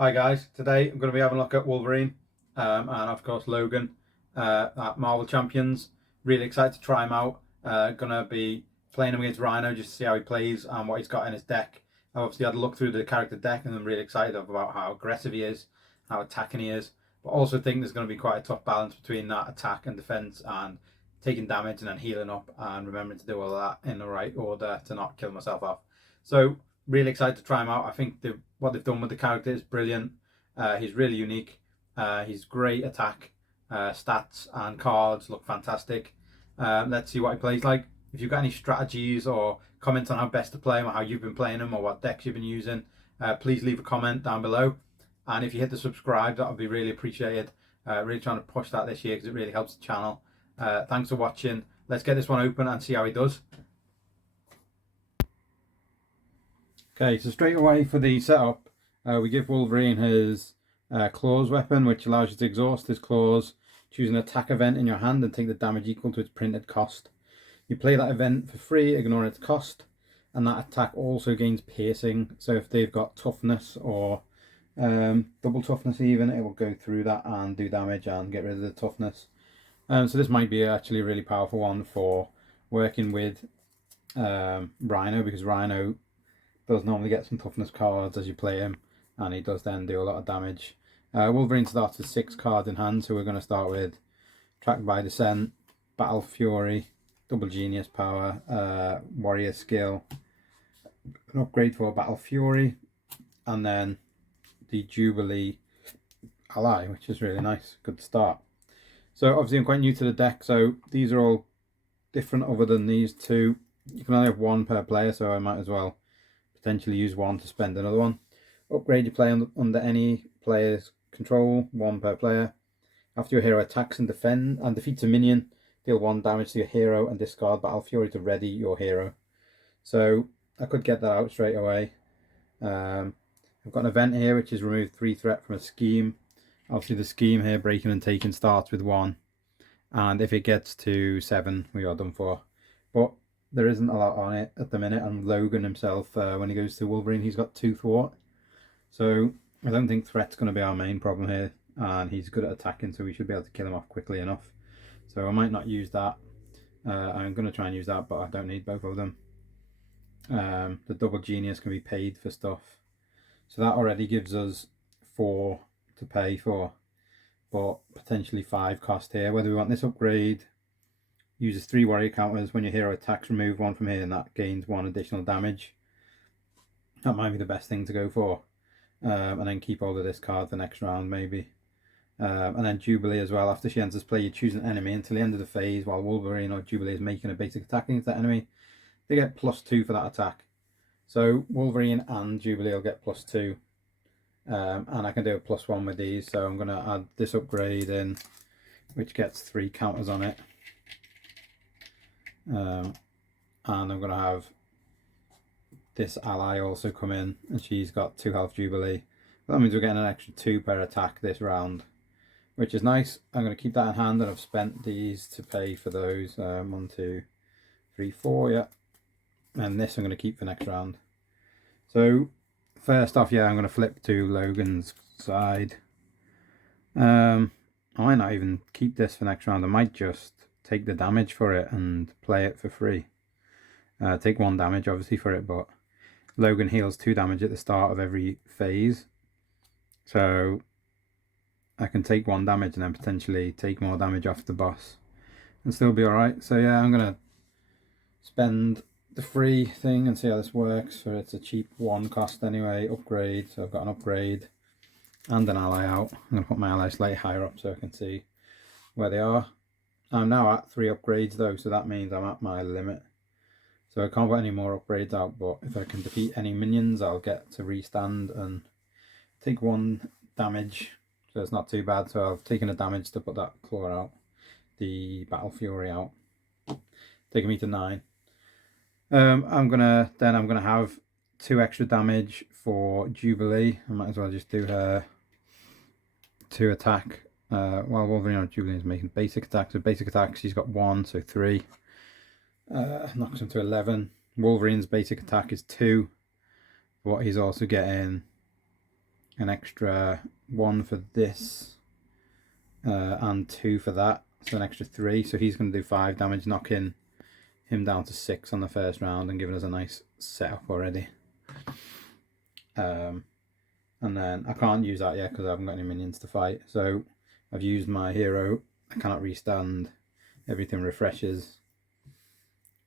Hi guys, today I'm going to be having a look at Wolverine and of course Logan at Marvel Champions. Really excited to try him out. Going to be playing him against Rhino just to see how he plays and what he's got in his deck. I obviously had a look through the character deck and I'm really excited about how aggressive he is, how attacking he is. But also think there's going to be quite a tough balance between that attack and defense and taking damage and then healing up and remembering to do all that in the right order to not kill myself off. So really excited to try him out. I think what they've done with the character is brilliant. He's really unique. He's great attack, stats and cards look fantastic. Let's see what he plays like. If you've got any strategies or comments on how best to play him or how you've been playing him or what decks you've been using, please leave a comment down below. And if you hit the subscribe, that would be really appreciated. Really trying to push that this year because it really helps the channel. Thanks for watching. Let's get this one open and see how he does. Okay, so straight away for the setup, we give Wolverine his claws weapon, which allows you to exhaust his claws, choose an attack event in your hand and take the damage equal to its printed cost. You play that event for free, ignoring its cost, and that attack also gains piercing. So if they've got toughness or double toughness even, it will go through that and do damage and get rid of the toughness. So this might be actually a really powerful one for working with Rhino, because Rhino does normally get some toughness cards as you play him, and he does then do a lot of damage. Wolverine starts with 6 cards in hand, so we're going to start with Track by Descent, Battle Fury, Double Genius Power, Warrior Skill, an upgrade for Battle Fury, and then the Jubilee Ally, which is really nice. Good start. So obviously I'm quite new to the deck, so these are all different other than these two. You can only have one per player, so I might as well potentially use one to spend another one. Upgrade your player under any player's control, 1 per player. After your hero attacks and defeats a minion, deal 1 damage to your hero and discard Battle Fury to ready your hero. So I could get that out straight away. I've got an event here which is remove 3 threat from a scheme. Obviously the scheme here, breaking and taking, starts with 1, and if it gets to 7 we are done for. But there isn't a lot on it at the minute, and Logan himself, when he goes to Wolverine, he's got 2 thwart. So I don't think threat's going to be our main problem here, and he's good at attacking, so we should be able to kill him off quickly enough. So I might not use that. I'm going to try and use that, but I don't need both of them. The double genius can be paid for stuff, so that already gives us 4 to pay for, but potentially 5 cost here. Whether we want this upgrade, uses 3 warrior counters. When your hero attacks, remove 1 from here, and that gains 1 additional damage. That might be the best thing to go for. And then keep hold of this card for next round maybe. And then Jubilee as well. After she enters play, you choose an enemy until the end of the phase while Wolverine or Jubilee is making a basic attack against that enemy. They get +2 for that attack. So Wolverine and Jubilee will get +2. And I can do a +1 with these. So I'm going to add this upgrade in, which gets 3 counters on it. And I'm going to have this ally also come in, and she's got 2 health Jubilee. That means we're getting an extra 2 per attack this round, which is nice. I'm going to keep that in hand, and I've spent these to pay for those. 1, 2, 3, 4, yeah. And this I'm going to keep for next round. So first off, yeah, I'm going to flip to Logan's side. I might not even keep this for next round. I might just take the damage for it and play it for free. Take 1 damage obviously for it, but Logan heals 2 damage at the start of every phase, so I can take 1 damage and then potentially take more damage off the boss and still be alright. So yeah, I'm gonna spend the free thing and see how this works. So it's a cheap 1 cost anyway. Upgrade, so I've got an upgrade and an ally out. I'm gonna put my allies slightly higher up so I can see where they are. I'm now at 3 upgrades though, so that means I'm at my limit. So I can't put any more upgrades out, but if I can defeat any minions, I'll get to restand and take 1 damage. So it's not too bad. So I've taken a damage to put that claw out, the Battle Fury out, taking me to 9. I'm gonna have 2 extra damage for Jubilee. I might as well just do her 2 attack. While Wolverine or Jubilee is making basic attacks. So basic attacks, she's got 1, so 3. Knocks him to 11. Wolverine's basic attack is 2, but he's also getting an extra 1 for this and 2 for that, so an extra 3. So he's going to do 5 damage, knocking him down to 6 on the first round and giving us a nice setup already. And then I can't use that yet because I haven't got any minions to fight, so I've used my hero. I cannot restand, everything refreshes.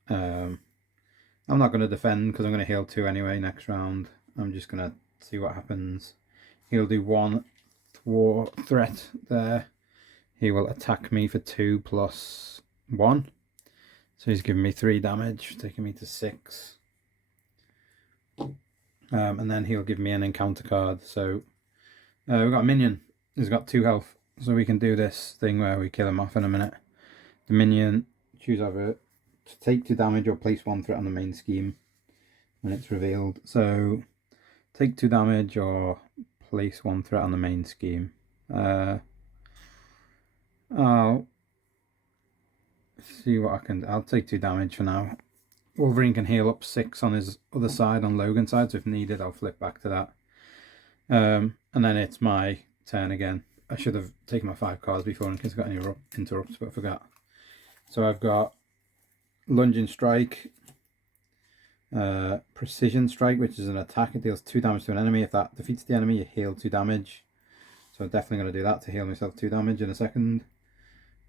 I'm not going to defend because I'm going to heal 2 anyway next round. I'm just going to see what happens. He'll do 1 threat there. He will attack me for 2 plus 1. So he's giving me 3 damage, taking me to 6. And then he'll give me an encounter card. So we've got a minion. He's got 2 health. So we can do this thing where we kill him off in a minute. The minion, choose either to take 2 damage or place 1 threat on the main scheme when it's revealed. So take 2 damage or place 1 threat on the main scheme. I'll see what I can do. I'll take 2 damage for now. Wolverine can heal up 6 on his other side, on Logan's side, so if needed I'll flip back to that. And then it's my turn again. I should have taken my 5 cards before in case I got any interrupts, but I forgot. So I've got Lunging Strike, Precision Strike, which is an attack. It deals 2 damage to an enemy. If that defeats the enemy, you heal 2 damage. So I'm definitely going to do that to heal myself 2 damage in a second.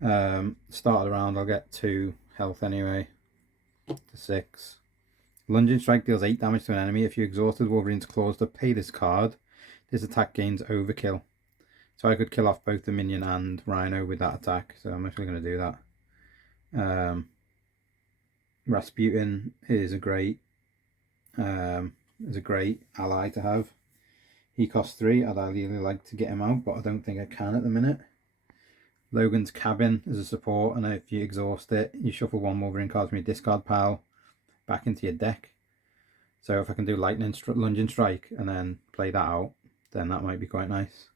Start of the round, I'll get 2 health anyway, to 6. Lunging Strike deals 8 damage to an enemy. If you exhausted Wolverine's claws to pay this card, this attack gains overkill. So I could kill off both the minion and Rhino with that attack, so I'm actually going to do that. Rasputin is a great ally to have. He costs 3. I'd ideally like to get him out, but I don't think I can at the minute. Logan's Cabin is a support, and if you exhaust it, you shuffle 1 Wolverine card from your discard pile back into your deck. So if I can do Lunging Strike and then play that out, then that might be quite nice.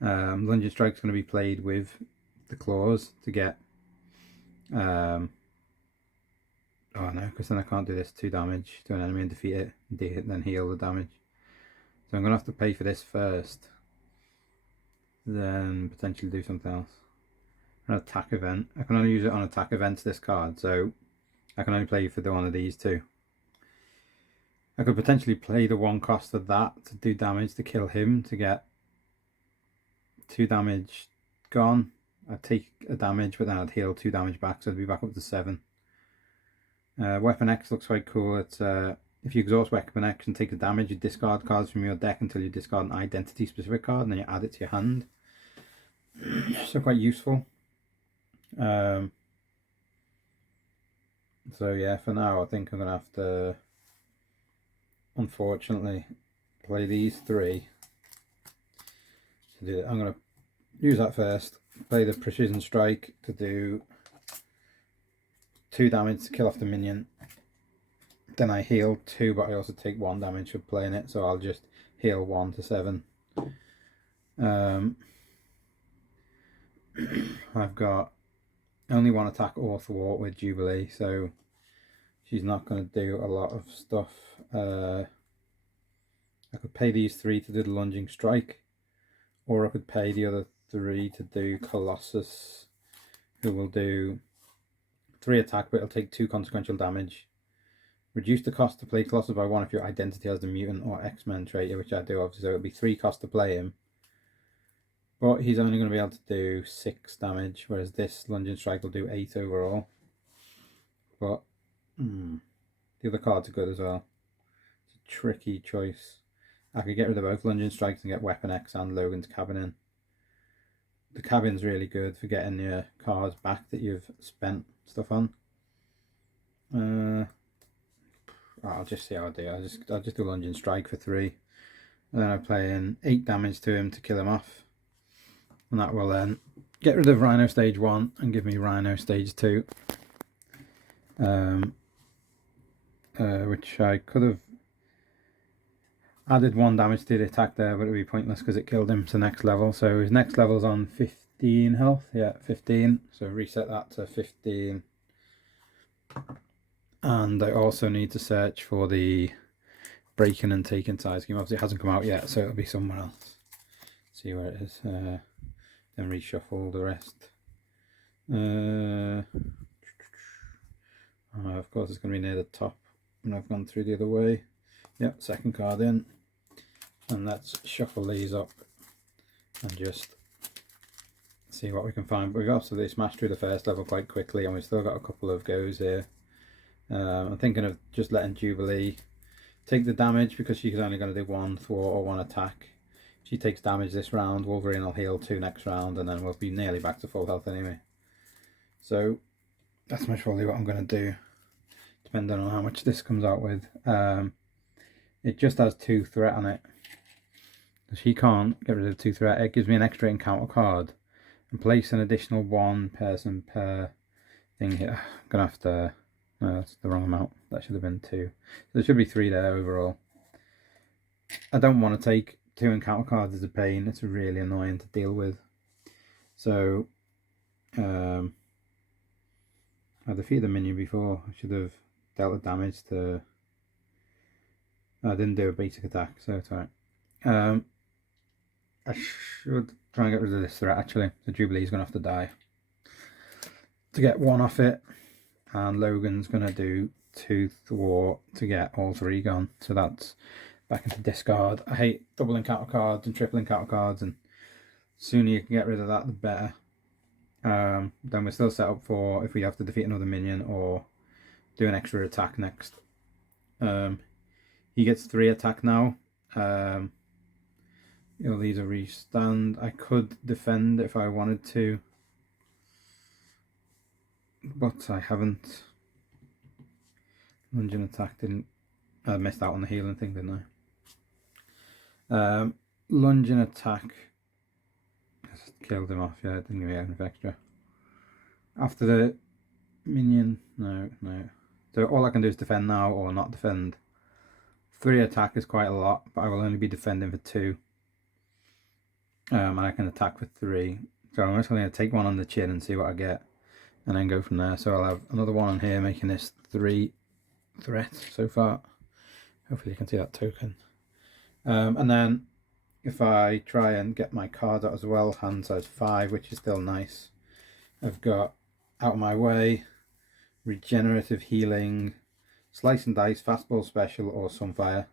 Lunging Strike's going to be played with the claws to get... oh no, because then I can't do this 2 damage to an enemy and defeat it, then heal the damage. So I'm going to have to pay for this first, then potentially do something else. An attack event. I can only use it on attack events, this card, so I can only play for one of these 2. I could potentially play the 1 cost of that to do damage to kill him to get 2 damage gone. I'd take a damage, but then I'd heal 2 damage back, so I'd be back up to 7. Weapon X looks quite cool. It's if you exhaust Weapon X and take the damage, you discard cards from your deck until you discard an identity specific card, and then you add it to your hand. So quite useful. So yeah, for now I think I'm gonna have to, unfortunately, play these 3 to do it. I'm gonna use that first. Play the Precision Strike to do 2 damage to kill off the minion. Then I heal 2, but I also take 1 damage for playing it, so I'll just heal 1 to 7. I've got only 1 attack or thwart with Jubilee, so she's not going to do a lot of stuff. I could pay these 3 to do the Lunging Strike, or I could pay the other 3 to do Colossus, who will do 3 attack, but it'll take 2 consequential damage. Reduce the cost to play Colossus by 1 if your identity has the mutant or X-Men trait, which I do obviously, so it'll be 3 cost to play him. But he's only going to be able to do 6 damage, whereas this Lunging Strike will do 8 overall. But the other cards are good as well. It's a tricky choice. I could get rid of both Lunging Strikes and get Weapon X and Logan's Cabin in. The Cabin's really good for getting your cards back that you've spent stuff on. I'll just see how I do. I'll just do Lunging Strike for 3. And then I play in 8 damage to him to kill him off. And that will then get rid of Rhino stage 1 and give me Rhino stage 2. Which I could have added 1 damage to the attack there, but it would be pointless because it killed him to next level. So his next level's on 15 health. Yeah, 15. So reset that to 15. And I also need to search for the breaking and taking side scheme. Obviously it hasn't come out yet, so it'll be somewhere else. See where it is. Then reshuffle the rest. Of course it's going to be near the top when I've gone through the other way. Yep, second card in. And let's shuffle these up and just see what we can find. But we've absolutely smashed through the first level quite quickly, and we've still got a couple of goes here. I'm thinking of just letting Jubilee take the damage, because she's only going to do one thwart or one attack. If she takes damage this round, Wolverine will heal 2 next round, and then we'll be nearly back to full health anyway. So that's most probably what I'm going to do, depending on how much this comes out with. It just has 2 threat on it. So she can't get rid of 2 threat. It gives me an extra encounter card and place an additional 1 person per thing here. I'm going to have to... No, that's the wrong amount. That should have been 2. So there should be 3 there overall. I don't want to take 2 encounter cards as a pain. It's really annoying to deal with. So, I defeated the minion before. I should have dealt the damage to... I didn't do a basic attack, so it's alright. I should try and get rid of this threat actually. The Jubilee's going to have to die to get 1 off it. And Logan's going to do 2 thwart to get all 3 gone. So that's back into discard. I hate double encounter cards and triple encounter cards, and the sooner you can get rid of that, the better. Then we're still set up for if we have to defeat another minion or do an extra attack next. He gets 3 attack now. All these are restand. I could defend if I wanted to, but I haven't. Lunge and attack didn't... I missed out on the healing thing, didn't I? Lunge and attack just killed him off. Yeah, it didn't give me anything extra. After the minion, no. So all I can do is defend now or not defend. 3 attack is quite a lot, but I will only be defending for 2. And I can attack for 3. So I'm just going to take 1 on the chin and see what I get, and then go from there. So I'll have another 1 on here, making this 3 threats so far. Hopefully you can see that token. And then if I try and get my cards out as well, hand size 5, which is still nice. I've got Out of My Way, Regenerative Healing, Slice and Dice, Fastball Special, or Sunfire.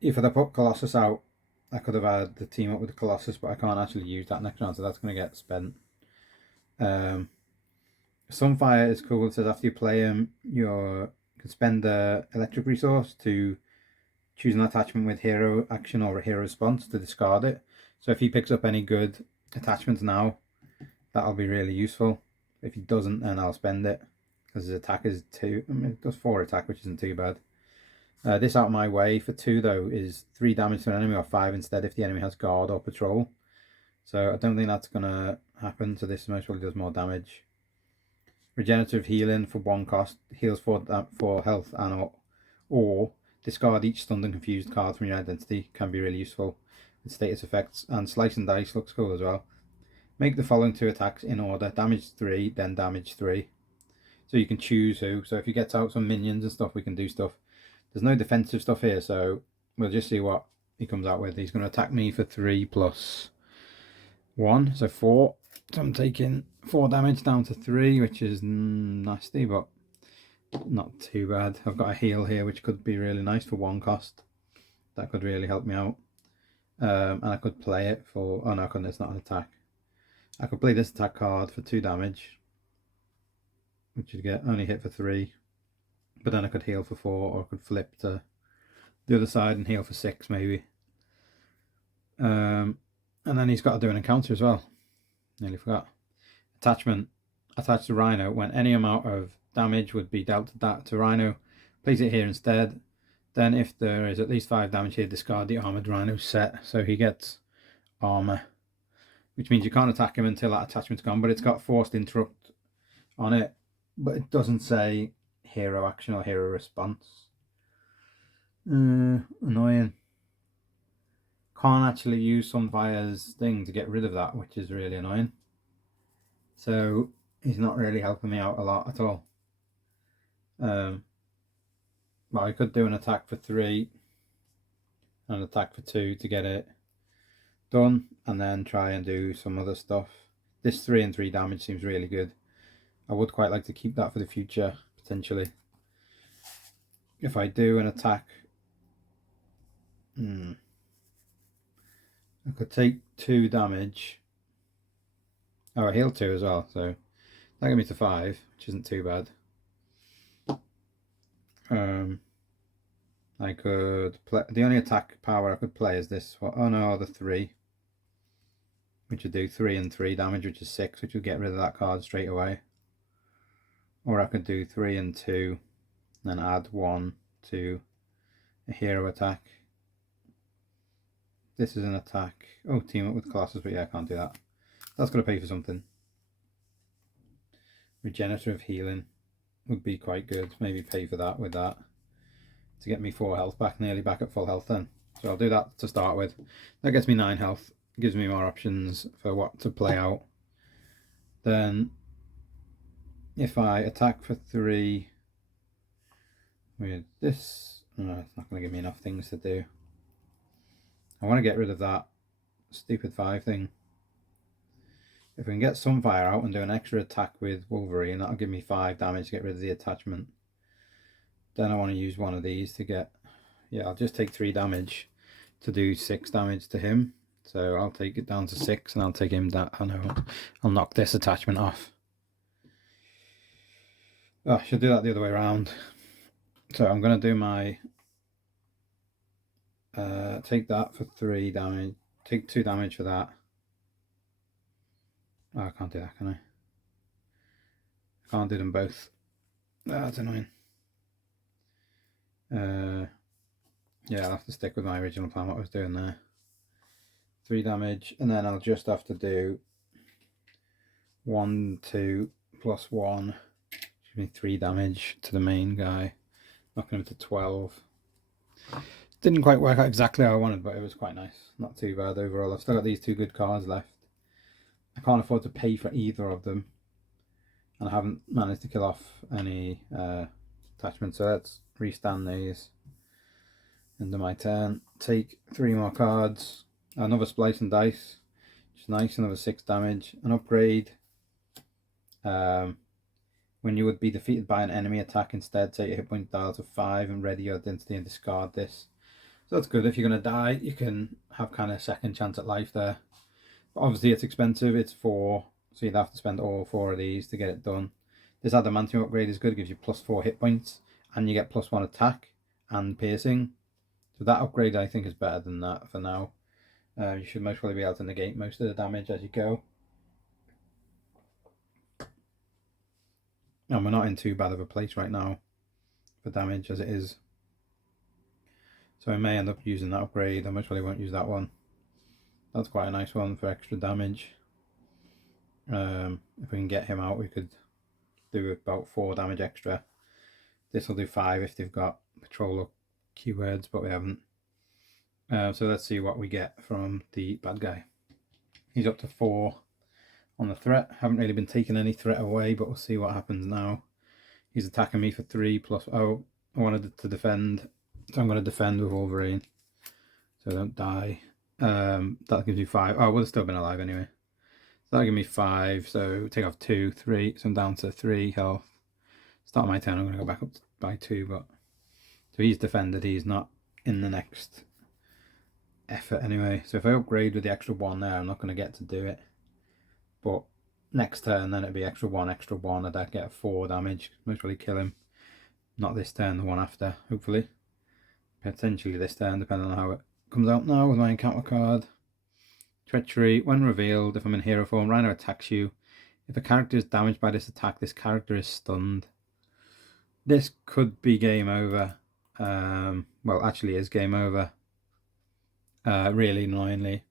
If I'd have put Colossus out, I could have had the team up with the Colossus, but I can't actually use that next round, so that's going to get spent. Sunfire is cool. It says after you play him, you can spend the electric resource to choose an attachment with hero action or a hero response to discard it. So if he picks up any good attachments now, that'll be really useful. If he doesn't, then I'll spend it, because his attack is 2. I mean, it does 4 attack, which isn't too bad. This Out of My Way for 2 though is 3 damage to an enemy, or 5 instead if the enemy has guard or patrol. So I don't think that's going to happen. So this most probably does more damage. Regenerative Healing for 1 cost, heals 4 health and or discard each stunned and confused card from your identity. Can be really useful with status effects. And Slice and Dice looks cool as well. Make the following 2 attacks in order: damage 3, then damage 3. So you can choose who. So if he gets out some minions and stuff, we can do stuff. There's no defensive stuff here, so we'll just see what he comes out with. He's going to attack me for 3 plus 1, so 4. So I'm taking 4 damage down to 3, which is nasty, but not too bad. I've got a heal here, which could be really nice for 1 cost. That could really help me out. And I could play it for... Oh no, I couldn't. It's not an attack. I could play this attack card for 2 damage, which would get only hit for 3. But then I could heal for 4, or I could flip to the other side and heal for 6 maybe. And then he's got to do an encounter as well. Nearly forgot. Attachment. Attach to Rhino. When any amount of damage would be dealt to Rhino, place it here instead. Then if there is at least 5 damage here, discard the Armoured Rhino set. So he gets armor, which means you can't attack him until that attachment's gone. But it's got Forced Interrupt on it. But it doesn't say hero action or hero response. Annoying. Can't actually use Sunfire's thing to get rid of that, which is really annoying. So he's not really helping me out a lot at all. But I could do an attack for 3 and attack for 2 to get it done, and then try and do some other stuff. This 3 and 3 damage seems really good. I would quite like to keep that for the future, potentially. If I do an attack, I could take 2 damage. Oh, I heal 2 as well, so that gets me to 5, which isn't too bad. I could play, the only attack power I could play is this one. Oh no, the 3, which would do 3 and 3 damage, which is 6, which would get rid of that card straight away. Or I could do 3 and 2, and then add 1 to a hero attack. This is an attack. Oh, team up with Colossus, but yeah, I can't do that. That's going to pay for something. Regenerative healing would be quite good. Maybe pay for that with that to get me 4 health back, nearly back at full health then. So I'll do that to start with. That gets me 9 health. Gives me more options for what to play out. Then if I attack for 3 with this, no, it's not going to give me enough things to do. I want to get rid of that stupid 5 thing. If we can get Sunfire out and do an extra attack with Wolverine, that'll give me 5 damage to get rid of the attachment. Then I want to use one of these to get, yeah, I'll just take 3 damage to do 6 damage to him. So I'll take it down to 6 and I'll take him down. I know, I'll knock this attachment off. Oh, I should do that the other way around. So I'm going to do my, take that for 3 damage, take 2 damage for that. Oh, I can't do that, can I? I can't do them both. That's annoying. Yeah, I'll have to stick with my original plan, what I was doing there. 3 damage, and then I'll just have to do 1, 2, plus 1. Give me 3 damage to the main guy, knocking him to 12. Didn't quite work out exactly how I wanted, but it was quite nice. Not too bad overall. I've still got these 2 good cards left. I can't afford to pay for either of them, and I haven't managed to kill off any attachments, so let's restand these. End of my turn. Take 3 more cards. Another Splice and Dice, which is nice. Another 6 damage. An upgrade. When you would be defeated by an enemy attack, instead take your hit point dial to 5 and ready your identity and discard this. So that's good. If you're going to die, you can have kind of second chance at life there. But obviously it's expensive. It's 4, so you'd have to spend all 4 of these to get it done. This adamantium upgrade is good. It gives you plus 4 hit points and you get plus 1 attack and piercing. So that upgrade I think is better than that for now. You should most probably be able to negate most of the damage as you go. And we're not in too bad of a place right now for damage as it is. So I may end up using that upgrade. I most probably won't use that one. That's quite a nice one for extra damage. If we can get him out, we could do about 4 damage extra. This will do 5 if they've got patrol or keywords, but we haven't. So let's see what we get from the bad guy. He's up to 4 on the threat. Haven't really been taking any threat away, but we'll see what happens now. He's attacking me for 3 plus, oh, I wanted to defend, so I'm going to defend with Wolverine, so I don't die. That gives you 5. Oh, I would have still been alive anyway. So that'll give me 5, so take off 2, 3, so I'm down to 3 health. Start my turn, I'm going to go back up by 2, but so he's defended, he's not in the next effort anyway. So if I upgrade with the extra 1 there, I'm not going to get to do it. But next turn, then it'd be extra 1, and I'd get 4 damage. Most probably kill him. Not this turn, the one after, hopefully. Potentially this turn, depending on how it comes out now with my encounter card. Treachery. When revealed, if I'm in hero form, Rhino attacks you. If a character is damaged by this attack, this character is stunned. This could be game over. Well, actually is game over. Really annoyingly.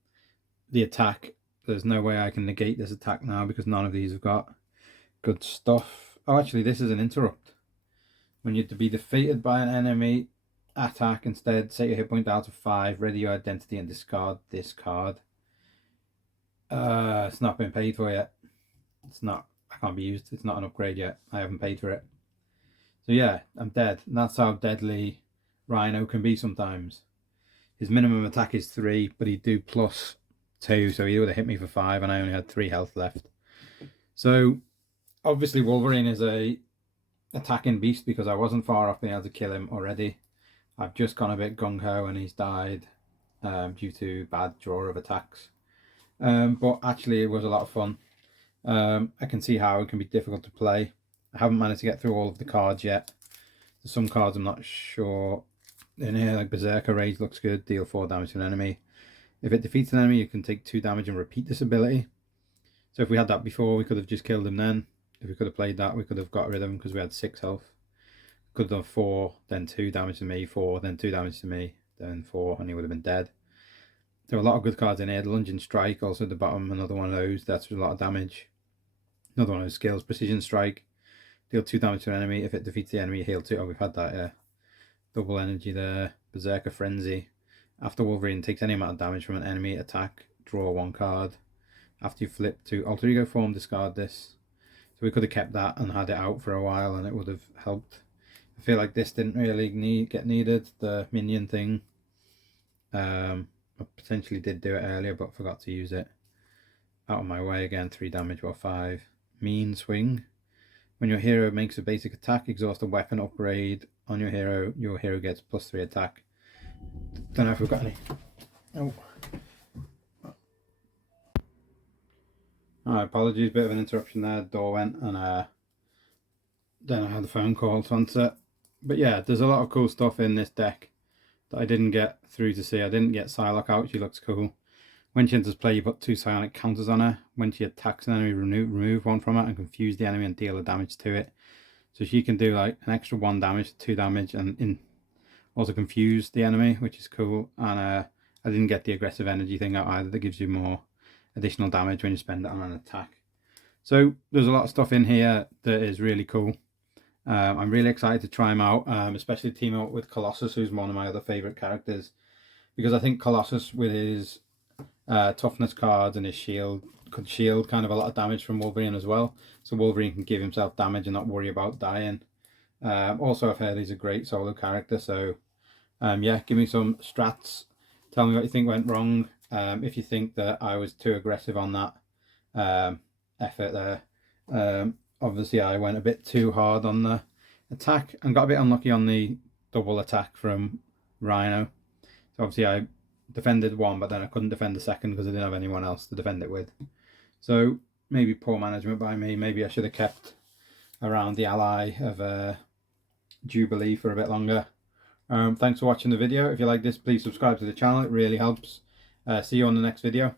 The attack, there's no way I can negate this attack now because none of these have got good stuff. Oh, actually, this is an interrupt. When you're to be defeated by an enemy attack, instead set your hit point down to 5, ready your identity and discard this card. It's not been paid for yet. It's not, I can't be used. It's not an upgrade yet. I haven't paid for it. So yeah, I'm dead. And that's how deadly Rhino can be sometimes. His minimum attack is 3, but he'd do +2, so he would have hit me for 5, and I only had 3 health left. So obviously Wolverine is a attacking beast because I wasn't far off being able to kill him already. I've just gone a bit gung-ho and he's died due to bad draw of attacks. But actually it was a lot of fun. I can see how it can be difficult to play. I haven't managed to get through all of the cards yet. There's some cards I'm not sure in here, like Berserker Rage looks good, deal 4 damage to an enemy. If it defeats an enemy, you can take 2 damage and repeat this ability. So if we had that before, we could have just killed him then. If we could have played that, we could have got rid of him because we had 6 health. Could have done 4, then 2 damage to me, 4, then 2 damage to me, then 4, and he would have been dead. There are a lot of good cards in here. The Lunging Strike, also at the bottom, another one of those. That's a lot of damage. Another one of those skills, Precision Strike. Deal 2 damage to an enemy. If it defeats the enemy, heal 2. Oh, we've had that, yeah. Double energy there. Berserker Frenzy. After Wolverine takes any amount of damage from an enemy attack, draw 1 card. After you flip to Alter Ego form, discard this. So we could have kept that and had it out for a while and it would have helped. I feel like this didn't really get needed, the minion thing. I potentially did do it earlier but forgot to use it. Out of my way again, 3 damage or 5. Mean Swing. When your hero makes a basic attack, exhaust a weapon upgrade on your hero gets +3 attack. Don't know if we've got any. Oh. Apologies, bit of an interruption there. The door went and then I had the phone call to answer. But yeah, there's a lot of cool stuff in this deck that I didn't get through to see. I didn't get Psylocke out, she looks cool. When she enters play, you put 2 psionic counters on her. When she attacks an enemy, remove 1 from it and confuse the enemy and deal the damage to it. So she can do like an extra 1 damage, 2 damage, and also confuse the enemy, which is cool. And I didn't get the aggressive energy thing out either, that gives you more additional damage when you spend it on an attack. So there's a lot of stuff in here that is really cool. I'm really excited to try him out, especially teaming up with Colossus, who's one of my other favourite characters, because I think Colossus with his toughness cards and his shield could shield kind of a lot of damage from Wolverine as well, so Wolverine can give himself damage and not worry about dying. Also, I've heard he's a great solo character, so yeah, give me some strats, tell me what you think went wrong, if you think that I was too aggressive on that effort there. Obviously I went a bit too hard on the attack and got a bit unlucky on the double attack from Rhino. So obviously I defended 1, but then I couldn't defend the second because I didn't have anyone else to defend it with. So maybe poor management by me. Maybe I should have kept around the ally of Jubilee for a bit longer. Thanks for watching the video. If you like this, please subscribe to the channel. It really helps. See you on the next video.